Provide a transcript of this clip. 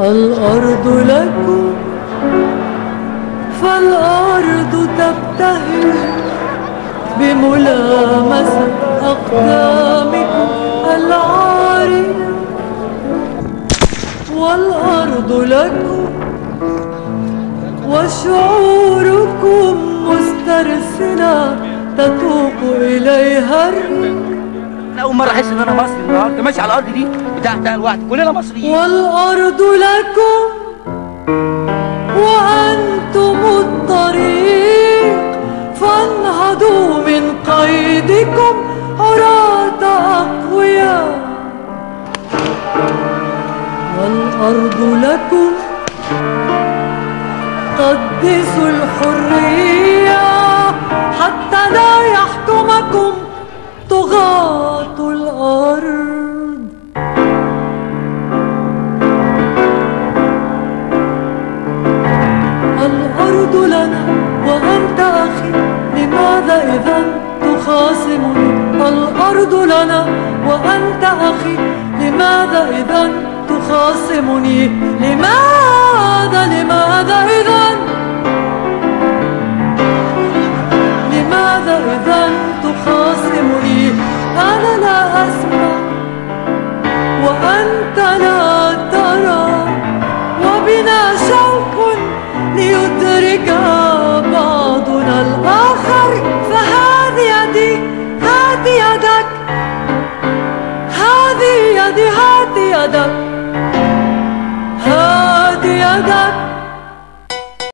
الأرض لكم فالأرض تبتهج بملامسة أقدامكم العارية، والأرض لكم وشعوركم مسترسلة تتوق إليها الريح. أنا أول مرة أحس إن أنا مصري النهاردة ماشي على الأرض دي بتاعتها لوحدي، كلنا مصريين. والأرض لكم وأنتم الطريق، فانهضوا من قيدكم عراة أقوياء. والأرض لكم قدسوا الحرية حتى لا يحكمكم طغاة الأرض. الأرض لنا وأنت أخي، لماذا إذن تخاصمني؟ الأرض لنا وأنت أخي، لماذا إذن تخاصمني؟ لماذا إذن؟ لماذا إذن تخاصمني؟ أنا لا أسمع وأنت لا ترى، وبنا شوق ليدرك بعضنا الآخر. فهذه يدي، هات يدك، هذه يدي، هات يدك، هات يدك.